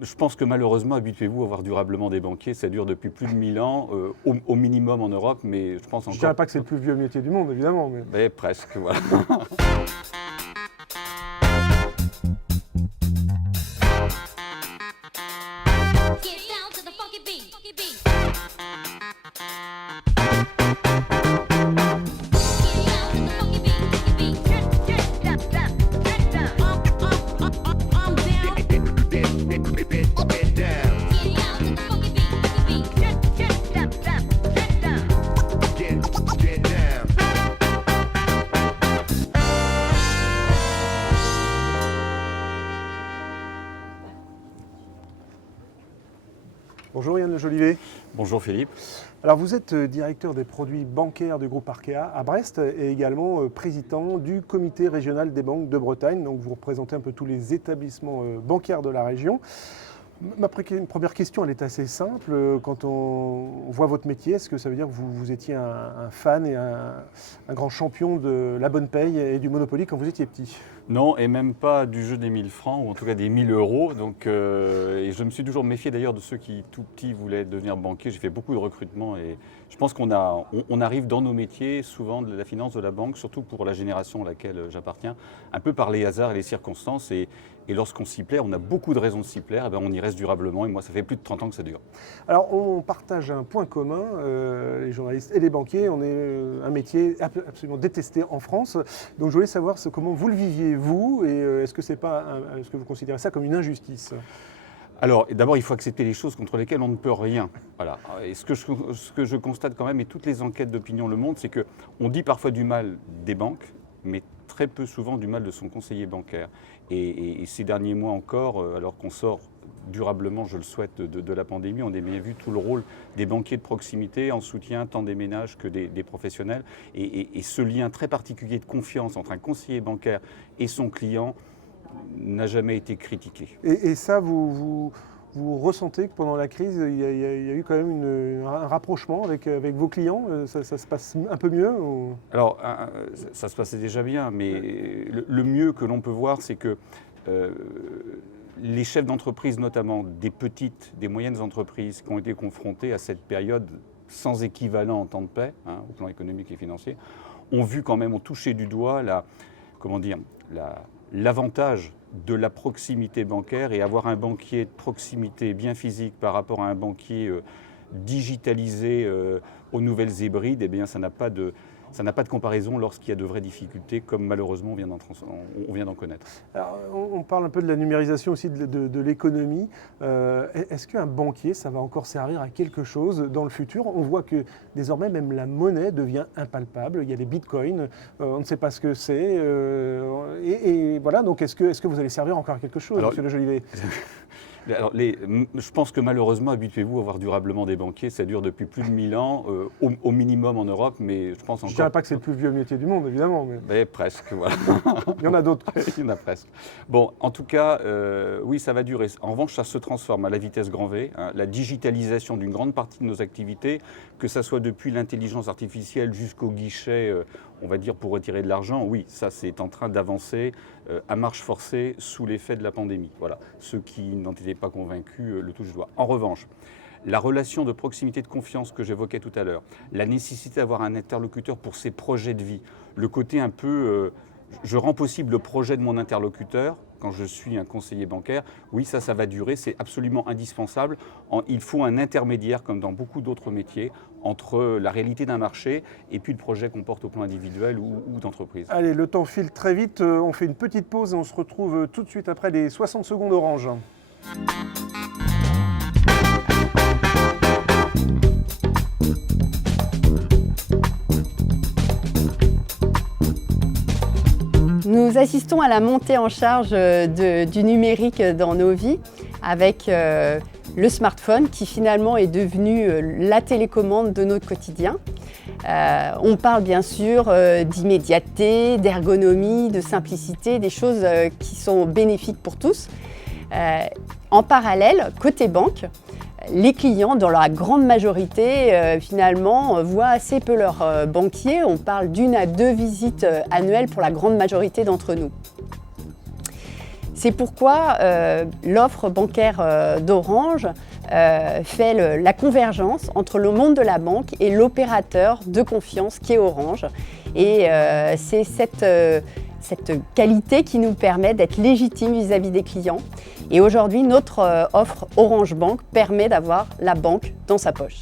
Je pense que malheureusement, habituez-vous à voir durablement des banquiers. Ça dure depuis plus de 1000 ans, au minimum en Europe, mais je pense Je ne encore... dirais pas que c'est le plus vieux métier du monde, évidemment. Mais presque, voilà. Get down to the funky beat. Funky beat. Get down to the funky beat. Funky beat. Get down, get down. I'm down. Get down to the funky beat. Funky beat. Get down, get down. Get down. Bonjour Yann Le Jolivet. Bonjour Philippe. Alors vous êtes directeur des produits bancaires du groupe Arkea à Brest et également président du comité régional des banques de Bretagne. Donc vous représentez un peu tous les établissements bancaires de la région. Ma première question, elle est assez simple. Quand on voit votre métier, est-ce que ça veut dire que vous étiez un fan et un grand champion de la bonne paye et du Monopoly quand vous étiez petit? Non, et même pas du jeu des 1000 francs, ou en tout cas des 1000 euros. Donc, et je me suis toujours méfié d'ailleurs de ceux qui, tout petits, voulaient devenir banquiers. J'ai fait beaucoup de recrutement et je pense qu'on arrive dans nos métiers, souvent de la finance, de la banque, surtout pour la génération à laquelle j'appartiens, un peu par les hasards et les circonstances. Et lorsqu'on s'y plaît, on a beaucoup de raisons de s'y plaire, et bien on y reste durablement. Et moi, ça fait plus de 30 ans que ça dure. Alors on partage un point commun, les journalistes et les banquiers. On est un métier absolument détesté en France. Donc je voulais savoir comment vous le viviez, vous, et est-ce que vous considérez ça comme une injustice? Alors, d'abord, il faut accepter les choses contre lesquelles on ne peut rien. Voilà. Et ce que je constate quand même, et toutes les enquêtes d'opinion le montrent, c'est qu'on dit parfois du mal des banques, mais très peu souvent du mal de son conseiller bancaire. Et ces derniers mois encore, alors qu'on sort durablement, je le souhaite, de la pandémie, on a bien vu tout le rôle des banquiers de proximité en soutien tant des ménages que des professionnels. Et ce lien très particulier de confiance entre un conseiller bancaire et son client n'a jamais été critiqué. Et ça, vous ressentez que pendant la crise, il y a eu quand même un rapprochement avec vos clients? Ça se passe un peu mieux ou... Alors, ça se passait déjà bien, mais le mieux que l'on peut voir, c'est que les chefs d'entreprise, notamment des petites, des moyennes entreprises qui ont été confrontées à cette période sans équivalent en temps de paix, au plan économique et financier, ont vu quand même, ont touché du doigt l'avantage de la proximité bancaire, et avoir un banquier de proximité bien physique par rapport à un banquier digitalisé aux nouvelles hybrides, eh bien ça n'a pas de comparaison lorsqu'il y a de vraies difficultés, comme malheureusement on vient d'en connaître. Alors, on parle un peu de la numérisation aussi de l'économie. Est-ce qu'un banquier, ça va encore servir à quelque chose dans le futur? On voit que désormais, même la monnaie devient impalpable. Il y a des bitcoins, on ne sait pas ce que c'est. Et voilà, donc est-ce que vous allez servir encore à quelque chose, Alors, monsieur Le Jolivet? Alors, je pense que malheureusement, habituez-vous à voir durablement des banquiers. Ça dure depuis plus de 1000 ans, au minimum en Europe, mais je pense encore... Je ne dirais pas que c'est le plus vieux métier du monde, évidemment. Mais presque, voilà. Il y en a d'autres. Il y en a presque. Bon, en tout cas, oui, ça va durer. En revanche, ça se transforme à la vitesse grand V. La digitalisation d'une grande partie de nos activités, que ça soit depuis l'intelligence artificielle jusqu'au guichet, on va dire, pour retirer de l'argent, oui, ça c'est en train d'avancer à marche forcée sous l'effet de la pandémie. Voilà. Ceux qui n'en étaient pas convaincus le touchent du doigt. En revanche, la relation de proximité de confiance que j'évoquais tout à l'heure, la nécessité d'avoir un interlocuteur pour ses projets de vie, le côté un peu... je rends possible le projet de mon interlocuteur quand je suis un conseiller bancaire. Oui, ça va durer, c'est absolument indispensable. Il faut un intermédiaire, comme dans beaucoup d'autres métiers, entre la réalité d'un marché et puis le projet qu'on porte au plan individuel ou d'entreprise. Allez, le temps file très vite. On fait une petite pause et on se retrouve tout de suite après les 60 secondes orange. Nous assistons à la montée en charge du numérique dans nos vies avec le smartphone qui finalement est devenu la télécommande de notre quotidien. On parle bien sûr d'immédiateté, d'ergonomie, de simplicité, des choses qui sont bénéfiques pour tous. En parallèle, côté banque, les clients, dans la grande majorité, finalement, voient assez peu leur banquier. On parle d'1 à 2 visites annuelles pour la grande majorité d'entre nous. C'est pourquoi l'offre bancaire d'Orange fait la convergence entre le monde de la banque et l'opérateur de confiance qui est Orange. Et c'est cette qualité qui nous permet d'être légitime vis-à-vis des clients. Et aujourd'hui, notre offre Orange Bank permet d'avoir la banque dans sa poche.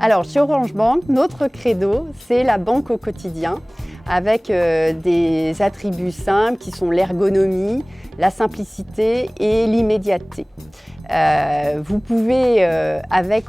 Alors, chez Orange Bank, notre credo, c'est la banque au quotidien, avec des attributs simples qui sont l'ergonomie, la simplicité et l'immédiateté. Vous pouvez, avec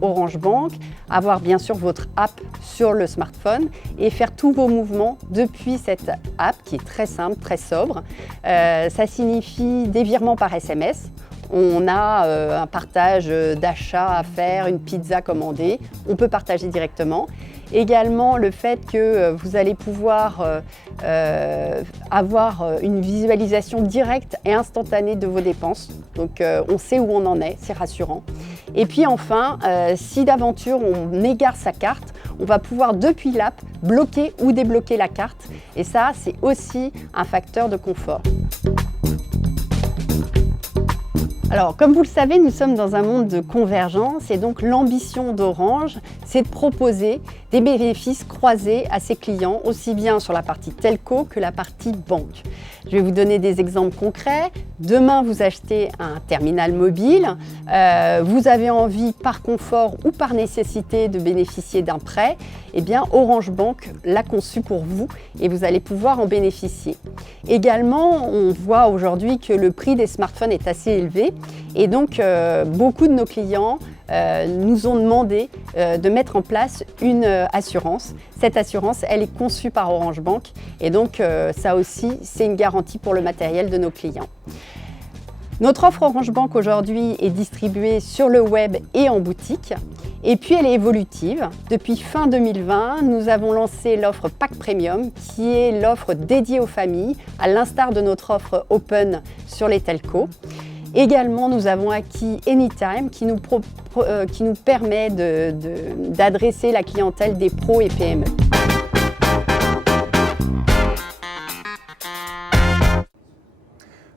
Orange Bank, avoir bien sûr votre app sur le smartphone et faire tous vos mouvements depuis cette app qui est très simple, très sobre. Ça signifie des virements par SMS. On a un partage d'achat à faire, une pizza commandée, on peut partager directement. Également le fait que vous allez pouvoir avoir une visualisation directe et instantanée de vos dépenses. Donc on sait où on en est, c'est rassurant. Et puis enfin, si d'aventure on égare sa carte, on va pouvoir depuis l'app bloquer ou débloquer la carte. Et ça, c'est aussi un facteur de confort. Alors, comme vous le savez, nous sommes dans un monde de convergence et donc l'ambition d'Orange, c'est de proposer des bénéfices croisés à ses clients, aussi bien sur la partie telco que la partie banque. Je vais vous donner des exemples concrets. Demain, vous achetez un terminal mobile, vous avez envie par confort ou par nécessité de bénéficier d'un prêt, eh bien Orange Bank l'a conçu pour vous et vous allez pouvoir en bénéficier. Également, on voit aujourd'hui que le prix des smartphones est assez élevé et donc beaucoup de nos clients nous ont demandé de mettre en place une assurance. Cette assurance, elle est conçue par Orange Bank et donc ça aussi, c'est une garantie pour le matériel de nos clients. Notre offre Orange Bank aujourd'hui est distribuée sur le web et en boutique. Et puis elle est évolutive. Depuis fin 2020, nous avons lancé l'offre Pack Premium, qui est l'offre dédiée aux familles, à l'instar de notre offre Open sur les telcos. Également, nous avons acquis Anytime, qui nous permet d'adresser la clientèle des pros et PME.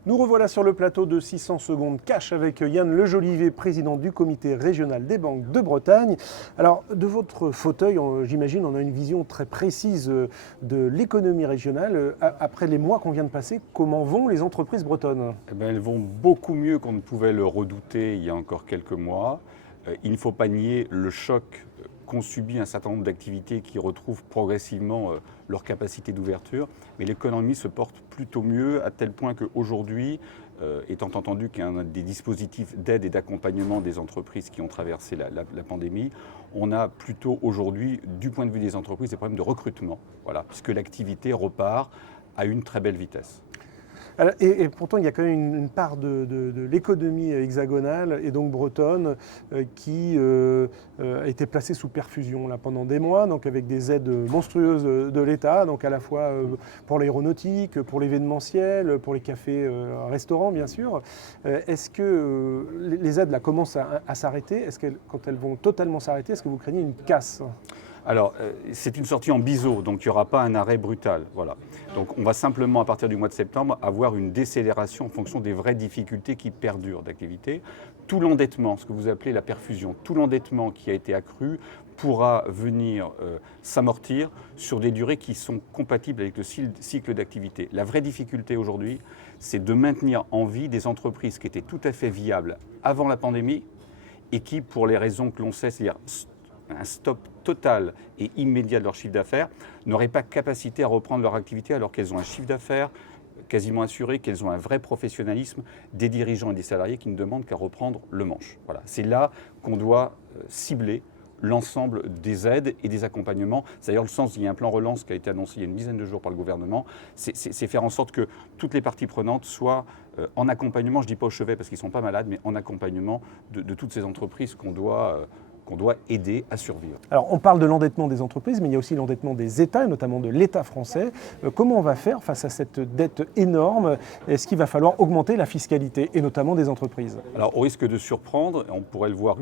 Nous revoilà sur le plateau de 600 secondes cash avec Yann Lejolivet, président du comité régional des banques de Bretagne. Alors, de votre fauteuil, j'imagine, on a une vision très précise de l'économie régionale. Après les mois qu'on vient de passer, comment vont les entreprises bretonnes ? Eh bien, elles vont beaucoup mieux qu'on ne pouvait le redouter il y a encore quelques mois. Il ne faut pas nier le choc qu'ont subi un certain nombre d'activités qui retrouvent progressivement leur capacité d'ouverture. Mais l'économie se porte plutôt mieux, à tel point qu'aujourd'hui, étant entendu qu'il y a des dispositifs d'aide et d'accompagnement des entreprises qui ont traversé la pandémie, on a plutôt aujourd'hui, du point de vue des entreprises, des problèmes de recrutement, voilà, puisque l'activité repart à une très belle vitesse. Et pourtant, il y a quand même une part de l'économie hexagonale et donc bretonne qui a été placée sous perfusion là, pendant des mois, donc avec des aides monstrueuses de l'État, donc à la fois pour l'aéronautique, pour l'événementiel, pour les cafés, restaurants bien sûr. Est-ce que les aides là commencent à s'arrêter ? Est-ce que quand elles vont totalement s'arrêter, est-ce que vous craignez une casse ? Alors, c'est une sortie en biseau, donc il n'y aura pas un arrêt brutal. Voilà. Donc on va simplement, à partir du mois de septembre, avoir une décélération en fonction des vraies difficultés qui perdurent d'activité. Tout l'endettement, ce que vous appelez la perfusion, tout l'endettement qui a été accru pourra venir s'amortir sur des durées qui sont compatibles avec le cycle d'activité. La vraie difficulté aujourd'hui, c'est de maintenir en vie des entreprises qui étaient tout à fait viables avant la pandémie et qui, pour les raisons que l'on sait, c'est-à-dire un stop total et immédiat de leur chiffre d'affaires, n'auraient pas capacité à reprendre leur activité alors qu'elles ont un chiffre d'affaires quasiment assuré, qu'elles ont un vrai professionnalisme, des dirigeants et des salariés qui ne demandent qu'à reprendre le manche. Voilà. C'est là qu'on doit cibler l'ensemble des aides et des accompagnements. C'est d'ailleurs le sens, il y a un plan relance qui a été annoncé il y a une dizaine de jours par le gouvernement, c'est faire en sorte que toutes les parties prenantes soient en accompagnement, je ne dis pas au chevet parce qu'ils ne sont pas malades, mais en accompagnement de toutes ces entreprises qu'on doit aider à survivre. Alors, on parle de l'endettement des entreprises, mais il y a aussi l'endettement des États, et notamment de l'État français. Comment on va faire face à cette dette énorme ? Est-ce qu'il va falloir augmenter la fiscalité, et notamment des entreprises ? Alors, au risque de surprendre, on pourrait le voir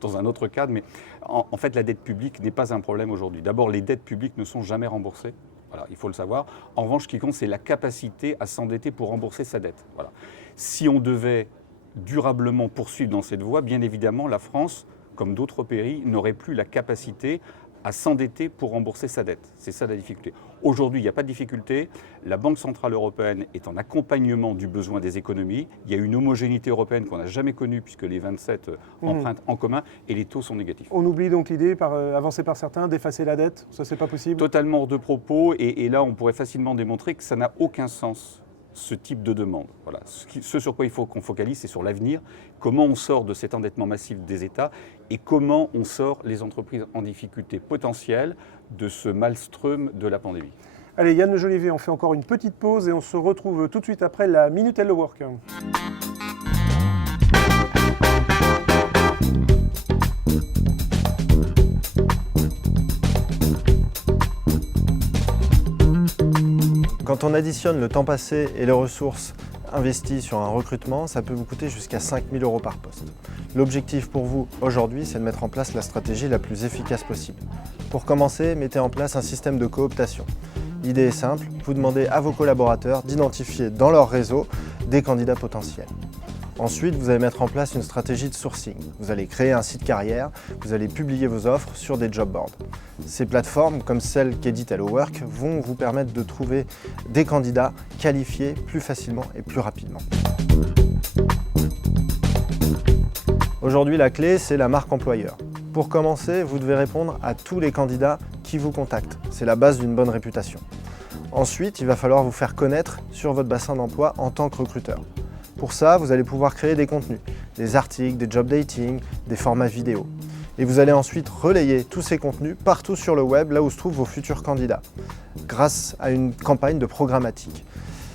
dans un autre cadre, mais en fait, la dette publique n'est pas un problème aujourd'hui. D'abord, les dettes publiques ne sont jamais remboursées. Voilà, il faut le savoir. En revanche, ce qui compte, c'est la capacité à s'endetter pour rembourser sa dette. Voilà. Si on devait durablement poursuivre dans cette voie, bien évidemment, la France, comme d'autres pays, n'aurait plus la capacité à s'endetter pour rembourser sa dette. C'est ça la difficulté. Aujourd'hui, il n'y a pas de difficulté. La Banque Centrale Européenne est en accompagnement du besoin des économies. Il y a une homogénéité européenne qu'on n'a jamais connue puisque les 27 empruntent en commun et les taux sont négatifs. On oublie donc l'idée, avancée par certains, d'effacer la dette. Ça, c'est pas possible. Totalement hors de propos et là, on pourrait facilement démontrer que ça n'a aucun sens, ce type de demande. Voilà. Ce sur quoi il faut qu'on focalise, c'est sur l'avenir, comment on sort de cet endettement massif des États et comment on sort les entreprises en difficulté potentielle de ce maelstrom de la pandémie. Allez, Yann Le Jolivet, on fait encore une petite pause et on se retrouve tout de suite après la Minute Hello Work. Quand on additionne le temps passé et les ressources investies sur un recrutement, ça peut vous coûter jusqu'à 5 000 € par poste. L'objectif pour vous aujourd'hui, c'est de mettre en place la stratégie la plus efficace possible. Pour commencer, mettez en place un système de cooptation. L'idée est simple, vous demandez à vos collaborateurs d'identifier dans leur réseau des candidats potentiels. Ensuite, vous allez mettre en place une stratégie de sourcing. Vous allez créer un site carrière, vous allez publier vos offres sur des job boards. Ces plateformes, comme celle qu'édite Hello Work, vont vous permettre de trouver des candidats qualifiés plus facilement et plus rapidement. Aujourd'hui, la clé, c'est la marque employeur. Pour commencer, vous devez répondre à tous les candidats qui vous contactent. C'est la base d'une bonne réputation. Ensuite, il va falloir vous faire connaître sur votre bassin d'emploi en tant que recruteur. Pour ça, vous allez pouvoir créer des contenus, des articles, des job dating, des formats vidéo. Et vous allez ensuite relayer tous ces contenus partout sur le web, là où se trouvent vos futurs candidats, grâce à une campagne de programmatique.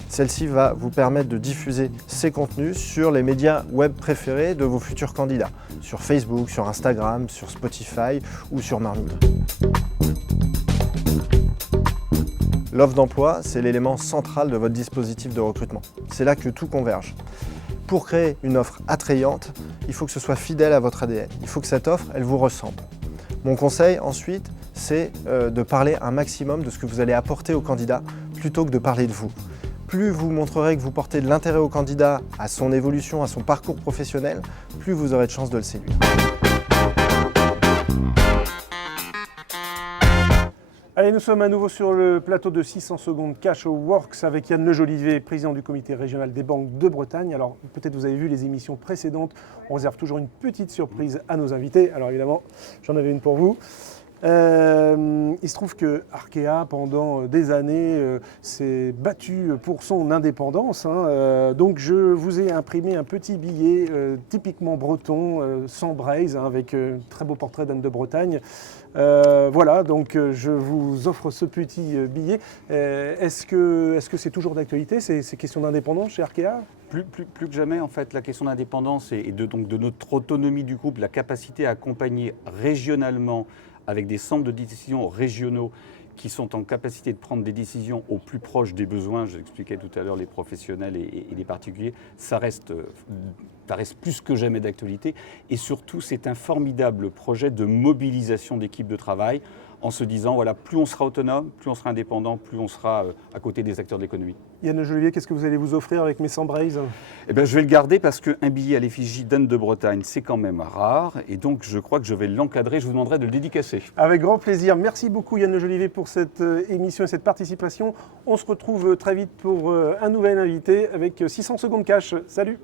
Celle-ci va vous permettre de diffuser ces contenus sur les médias web préférés de vos futurs candidats, sur Facebook, sur Instagram, sur Spotify ou sur Marmite. L'offre d'emploi, c'est l'élément central de votre dispositif de recrutement. C'est là que tout converge. Pour créer une offre attrayante, il faut que ce soit fidèle à votre ADN. Il faut que cette offre, elle vous ressemble. Mon conseil ensuite, c'est de parler un maximum de ce que vous allez apporter au candidat plutôt que de parler de vous. Plus vous montrerez que vous portez de l'intérêt au candidat, à son évolution, à son parcours professionnel, plus vous aurez de chances de le séduire. Allez, nous sommes à nouveau sur le plateau de 600 secondes Cash Works avec Yann Le Jolivet, président du comité régional des banques de Bretagne. Alors, peut-être vous avez vu les émissions précédentes, on réserve toujours une petite surprise à nos invités. Alors évidemment, j'en avais une pour vous. Il se trouve que Arkéa, pendant des années, s'est battu pour son indépendance. Donc je vous ai imprimé un petit billet typiquement breton, sans braise, avec un très beau portrait d'Anne de Bretagne. Voilà, donc je vous offre ce petit billet. Est-ce que c'est toujours d'actualité, ces questions d'indépendance chez Arkéa ? Plus que jamais, en fait, la question d'indépendance et de notre autonomie du groupe, la capacité à accompagner régionalement avec des centres de décision régionaux qui sont en capacité de prendre des décisions au plus proche des besoins, je l'expliquais tout à l'heure, les professionnels et les particuliers, ça reste plus que jamais d'actualité. Et surtout, c'est un formidable projet de mobilisation d'équipes de travail en se disant, voilà, plus on sera autonome, plus on sera indépendant, plus on sera à côté des acteurs de l'économie. Yann Le Jolivet, qu'est-ce que vous allez vous offrir avec mes 100 braises ? Eh bien, je vais le garder parce qu'un billet à l'effigie d'Anne de Bretagne, c'est quand même rare. Et donc, je crois que je vais l'encadrer. Je vous demanderai de le dédicacer. Avec grand plaisir. Merci beaucoup Yann Le Jolivet pour cette émission et cette participation. On se retrouve très vite pour un nouvel invité avec 600 secondes cash. Salut !